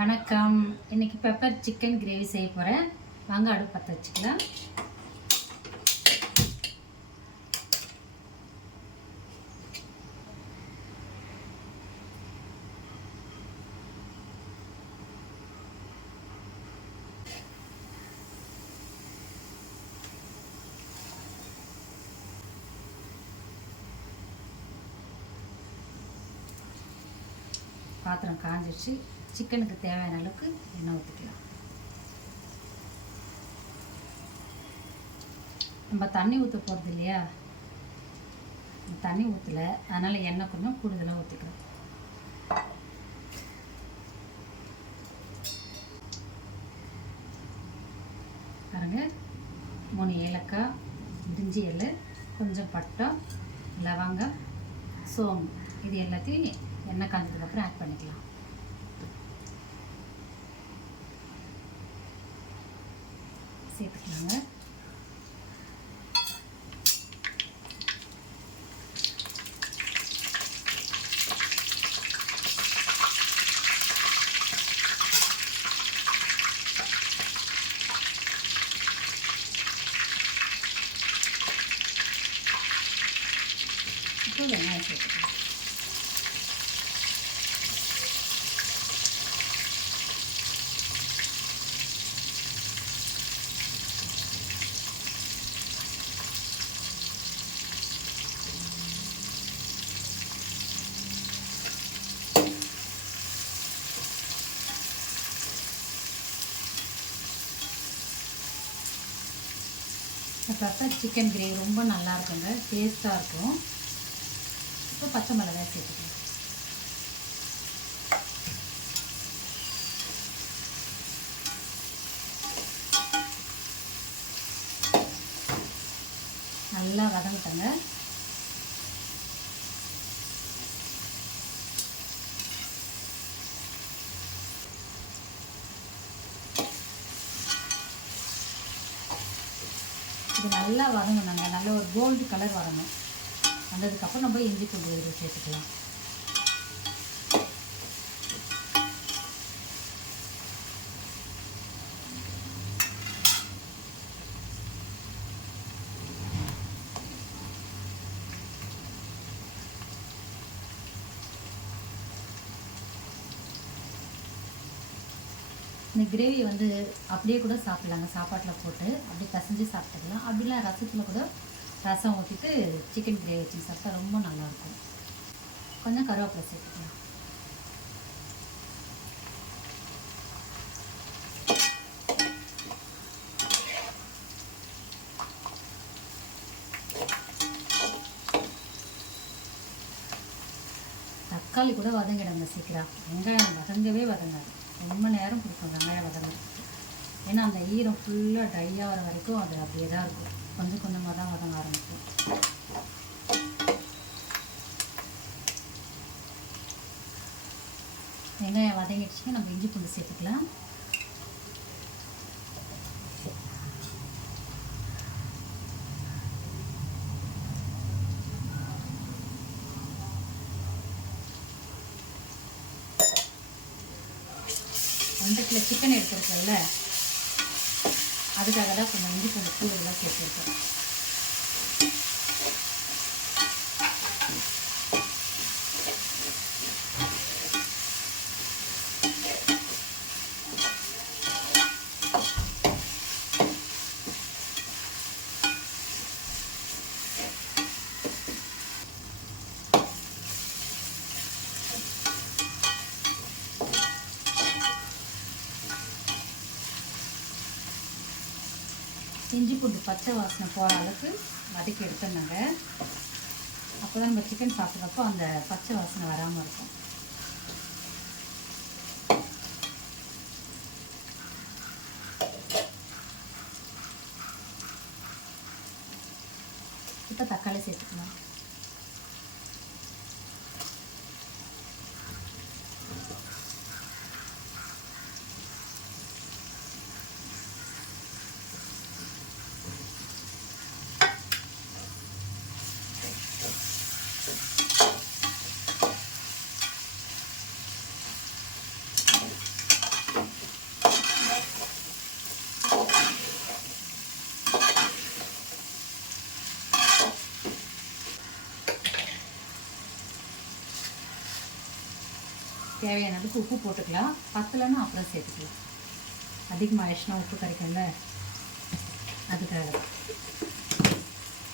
வணக்கம். இன்றைக்கி pepper chicken gravy செய்ய போகிறேன். வாங்க அடுப்பு பற்ற வச்சுக்கலாம். பாத்திரம் காஞ்சிடுச்சு. சிக்கனுக்கு தேவையான அளவுக்கு எண்ணெய் ஊற்றிக்கலாம். நம்ம தண்ணி ஊற்ற போகிறது இல்லையா, தண்ணி ஊற்றலை, அதனால் எண்ணெய் கொஞ்சம் கூடுதலாக ஊற்றிக்கலாம். பாருங்க, 3 ஏலக்காய், பிரிஞ்சி இலை, கொஞ்சம் பட்டை, லவங்கம், சோம்பு, இது எல்லாத்தையும் எண்ணெய் காஞ்சதுக்கப்புறம் ஆட் பண்ணிக்கலாம். சேர்த்துக்கலாங்க. இப்போ வெங்காயம் சேர்த்துக்கலாம். பெப்பர் சிக்கன் கிரேவி ரொம்ப நல்லா இருக்குங்க, டேஸ்ட்டாக இருக்கும். இப்போ பச்சை மிளகாய் சேர்த்துக்கலாம். நல்லா வதங்கட்டுங்க. இது நல்லா வதங்கணுங்க, நல்ல ஒரு கோல்டு கலர் வரணும். வந்ததுக்கப்புறம் நம்ம இஞ்சி பூண்டு விழுது சேர்த்துக்கலாம். இந்த கிரேவி வந்து அப்படியே கூட சாப்பிட்லாங்க, சாப்பாட்டில் போட்டு அப்படியே பசைஞ்சு சாப்பிட்டுக்கலாம். அப்படிலாம் ரசத்தில் கூட ரசம் ஊற்றிட்டு சிக்கன் கிரேவி வச்சு சாப்பிட்டா ரொம்ப நல்லாயிருக்கும். கொஞ்சம் கருவேப்பிலை சேர்த்துக்கலாம். தக்காளி கூட வதங்கிடுங்க சீக்கிரம். வெங்காயம் வதங்கவே வதங்காது, ரொம்ப நேரம் பிடிக்கும் வெங்காயம் வதங்கிறதுக்கு. ஏன்னா அந்த ஈரம் ஃபுல்லாக ட்ரை ஆகிற வரைக்கும் அது அப்படியே தான் இருக்கும். கொஞ்சம் கொஞ்சமாக தான் வதங்க ஆரம்பிக்கும். வெங்காயம் வதங்கிடுச்சுன்னா நம்ம இஞ்சி பூண்டு சேர்த்துக்கலாம். கிலோ சிக்கன் எடுத்துருக்கல, அதுக்காக தான் கொஞ்சம் இஞ்சி பூண்டு கூடுதலாக சேர்த்துருக்கேன். இஞ்சி பூண்டு பச்சை வாசனை போகிற அளவுக்கு வதக்கி எடுத்துனாங்க. அப்போ தான் நம்ம சிக்கன் சாப்பிட்றப்போ அந்த பச்சை வாசனை வராமல் இருக்கும். இப்போ தக்காளி சேர்த்துக்கலாம். தேவையான அளவுக்கு உப்பு போட்டுக்கலாம். பத்தலைன்னா அப்புறம் சேர்த்துக்கலாம். அதிகமாக ஆயிடுச்சுன்னா உப்பு கரைக்கும்ல, அதுக்காக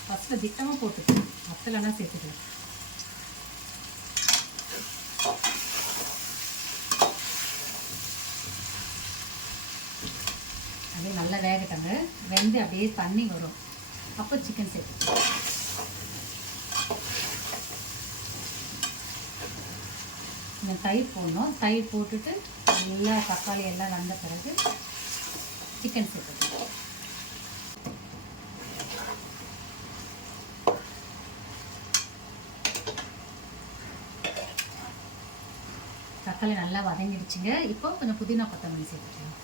ஃபஸ்ட்டில் திட்டமாக போட்டுக்கலாம். பத்தலைன்னா சேர்த்துக்கலாம். அப்படியே நல்லா வேகட்டாங்க. வெந்து அப்படியே தண்ணி வரும். அப்போ சிக்கன் சேர்த்துக்கலாம். தயிர் போடணும். தயிர் போட்டுட்டு நல்லா தக்காளி எல்லாம் வந்த பிறகு சிக்கன் சேர்த்துக்கலாம். தக்காளி நல்லா வதங்கிடுச்சுங்க. இப்போ கொஞ்சம் புதினா கொத்தமல்லி சேர்த்துக்கலாம்.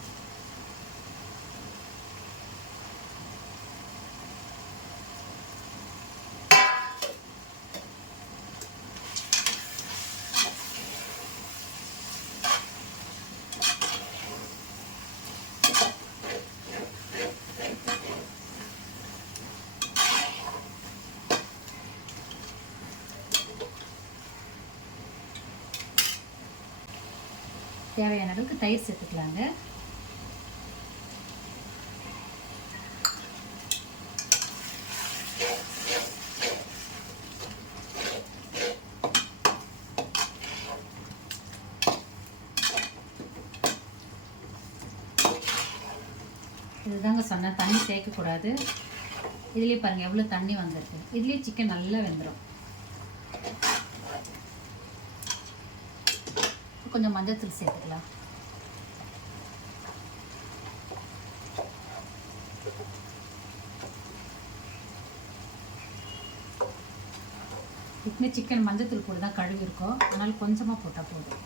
தேவையான அளவுக்கு தயிர் சேர்த்துக்கலாங்க. இதுதாங்க சொன்னேன், தண்ணி சேர்க்கக்கூடாது. இதுலேயே பாருங்கள் எவ்வளோ தண்ணி வந்திருக்கு. இதுலேயே சிக்கன் நல்லா வெந்துடும். கொஞ்சம் மஞ்சள் சேர்த்துக்கலாம். இப்போமே சிக்கன் மஞ்சள் கூட தான் கழுவி இருக்கும், அதனால் கொஞ்சமாக போட்டால் போதும்.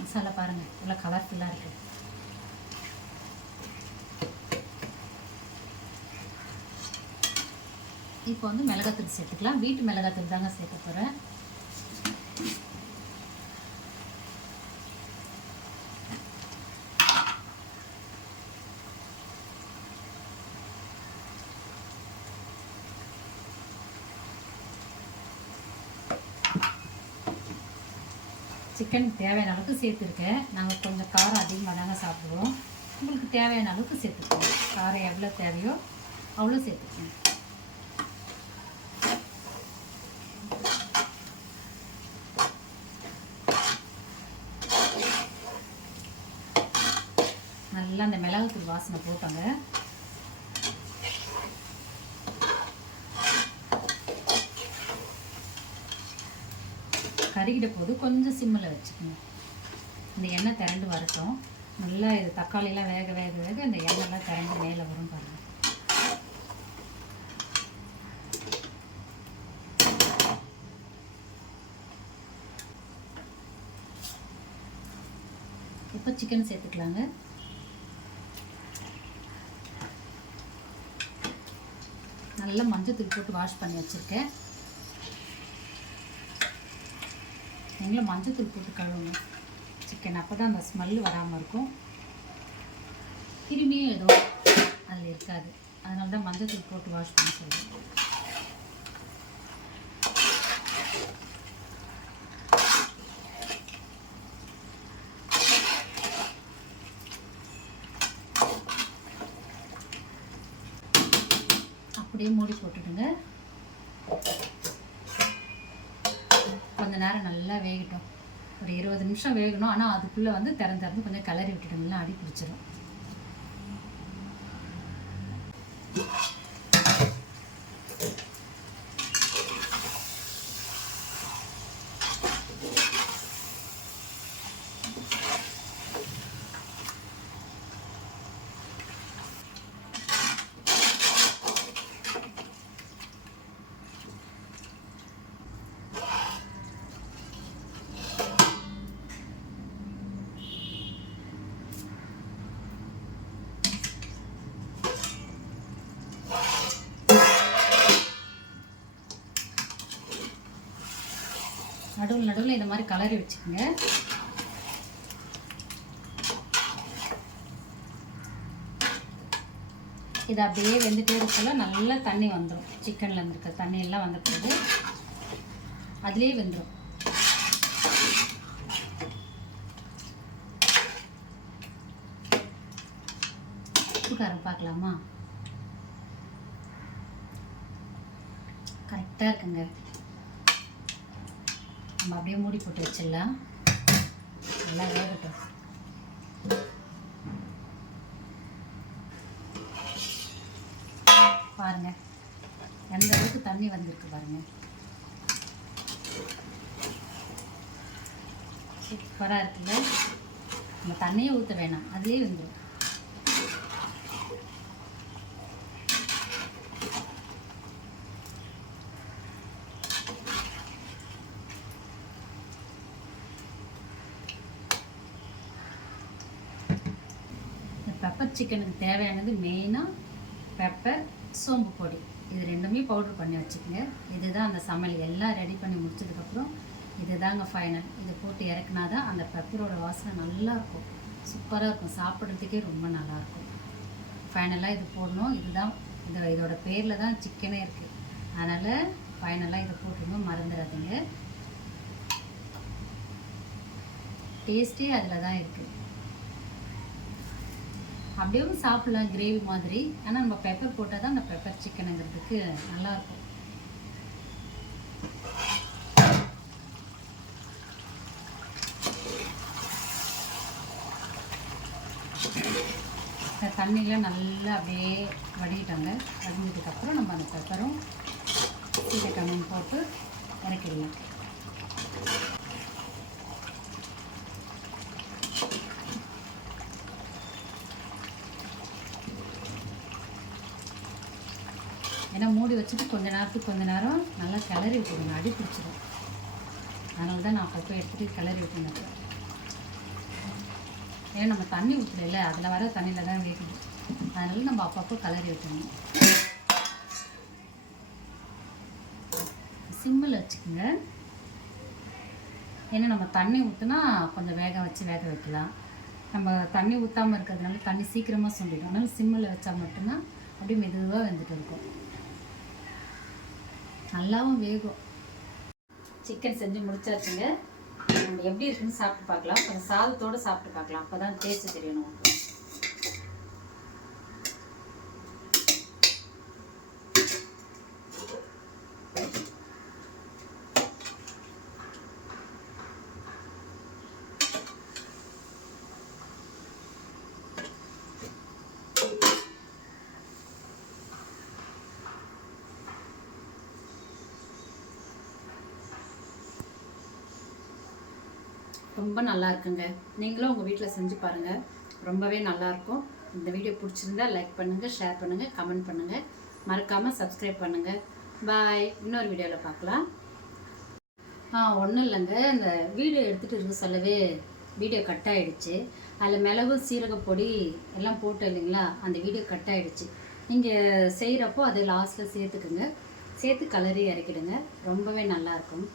மசாலா பாருங்கள் நல்லா கலர்ஃபுல்லாக இருக்குது. இப்போ வந்து மிளகாத்தூள் சேர்த்துக்கலாம். வீட்டு மிளகாத்தூள் தாங்க சேர்க்க போகிறேன். சிக்கன் தேவையான அளவுக்கு சேர்த்துருக்கேன். நாங்கள் கொஞ்சம் காரம் அதிகமாக தாங்க சாப்பிடுவோம். உங்களுக்கு தேவையான அளவுக்கு சேர்த்துக்கோங்க. காரம் எவ்வளோ தேவையோ அவ்வளோ சேர்த்துக்கோங்க. நல்லா அந்த மிளகாத்தூள் வாசனை போட்டாங்க. கறிக்கிட்ட போது கொஞ்சம் சிம்மில் வச்சுக்கணும். இந்த எண்ணெய் திரண்டு வரட்டும். நல்லா இது தக்காளியெல்லாம் வேக வேக வேக இந்த எண்ணெய்லாம் திரண்டு மேலே வரும் பாருங்கள். இப்போ சிக்கன் சேர்த்துக்கலாங்க. நல்லா மஞ்சள் தூள் போட்டு வாஷ் பண்ணி வச்சுருக்கேன். நீங்களும் மஞ்சள் தூள் போட்டு கழுவுங்க சிக்கன், அப்போ தான் அந்த ஸ்மெல்லு வராமல் இருக்கும். கிருமியும் எதுவும் அதில் இருக்காது. அதனால தான் மஞ்சள் தூள் போட்டு வாஷ் பண்ண சொல்லுவேன். அப்படியே மூடி போட்டுடுங்க. கொஞ்ச நேரம் நல்லா வேகட்டும். ஒரு 20 நிமிஷம் வேகணும். ஆனால் அதுக்குள்ளே வந்து திறந்து கொஞ்சம் கிளறி விட்டுட்டோம்னா அடி பிடிச்சிடும். நடுவில் இந்த மாதிரி கலரி வச்சுக்கோங்க. இது அப்படியே வெந்துட்டே இருக்கல நல்லா தண்ணி வந்துடும். சிக்கனில் இருந்துருக்க தண்ணி எல்லாம் வந்துட்டு அதுலேயே வெந்துடும். உப்புக்காரம் பார்க்கலாமா? கரெக்டாக இருக்குங்க. நம்ம அப்படியே மூடி போட்டு வச்சிடலாம். நல்லா வேகட்டும். பாருங்க எந்த அளவுக்கு தண்ணி வந்திருக்கு பாருங்க. சூப்பராக இருக்குல்ல. நம்ம தண்ணியே ஊற்ற வேணாம், அதுலேயே வந்துடும். பெப்பர் சிக்கனுக்கு தேவையானது மெயினாக பெப்பர், சோம்பு பொடி, இது ரெண்டுமே பவுடர் பண்ணி வச்சுக்கோங்க. இதுதான் அந்த சமையல் எல்லாம் ரெடி பண்ணி முடிச்சதுக்கப்புறம் இதுதாங்க ஃபைனல். இதை போட்டு இறக்குனா தான் அந்த பெப்பரோட வாசனை நல்லாயிருக்கும், சூப்பராக இருக்கும், சாப்பிட்றதுக்கே ரொம்ப நல்லாயிருக்கும். ஃபைனலாக இது போடணும். இதுதான் இதோட பேரில் தான் சிக்கனே இருக்குது. அதனால் ஃபைனலாக இதை போட்டுருங்க, மறந்துடாதீங்க. டேஸ்ட்டே அதில் தான் இருக்குது. அப்படியும் சாப்பிடலாம் கிரேவி மாதிரி. ஆனால் நம்ம பெப்பர் போட்டால் தான் அந்த பெப்பர் சிக்கனுங்கிறதுக்கு நல்லாயிருக்கும். தண்ணியில் நல்லா அப்படியே வடிக்கிட்டாங்க. வடிஞ்சதுக்கப்புறம் நம்ம அந்த பெப்பரும் சீரகமும் போட்டு இறக்கிடலாம். ஏன்னா மூடி வச்சுட்டு கொஞ்ச நேரம் நல்லா கிளறி விட்டுருங்க, அடி பிடிச்சிடும். அதனால தான் நான் அப்பப்போ எடுத்துகிட்டு கிளறி விட்டுருங்க. ஏன்னா நம்ம தண்ணி ஊற்றல, அதில் வர தண்ணியில் தான் வேகுது. அதனால நம்ம அப்பப்போ கிளறி விட்டுருங்க. சிம்மில் வச்சுக்கோங்க. ஏன்னா நம்ம தண்ணி ஊற்றினா கொஞ்சம் வேக வைக்கலாம். நம்ம தண்ணி ஊற்றாமல் இருக்கிறதுனால தண்ணி சீக்கிரமாக சுண்டிடும். அதனால சிம்மில் வச்சா மட்டும்தான் அப்படியே மெதுவாக வெந்துட்டு இருக்கும், நல்லாவும் வேகும். சிக்கன் செஞ்சு முடிச்சாச்சுங்க. எப்படி இருக்குன்னு சாப்பிட்டு பார்க்கலாம். கொஞ்சம் சாதத்தோடு சாப்பிட்டு பார்க்கலாம், அப்போ தான் டேஸ்ட்டு தெரியணும். ரொம்ப நல்லா இருக்குங்க. நீங்களும் உங்கள் வீட்டில் செஞ்சு பாருங்கள், ரொம்பவே நல்லாயிருக்கும். இந்த வீடியோ பிடிச்சிருந்தா லைக் பண்ணுங்கள், ஷேர் பண்ணுங்கள், கமெண்ட் பண்ணுங்கள், மறக்காமல் சப்ஸ்கிரைப் பண்ணுங்கள். பாய். இன்னொரு வீடியோவில் பார்க்கலாம். ஒன்றும் இல்லைங்க, இந்த வீடியோ எடுத்துகிட்டு இருக்க சொல்லவே வீடியோ கட் ஆகிடுச்சு. அதில் மிளகு சீரகப்பொடி எல்லாம் போட்டு இல்லைங்களா, அந்த வீடியோ கட் ஆகிடுச்சு. நீங்கள் செய்கிறப்போ அதை லாஸ்ட்டில் சேர்த்துக்குங்க. சேர்த்து கலரி இறக்கிடுங்க, ரொம்பவே நல்லாயிருக்கும்.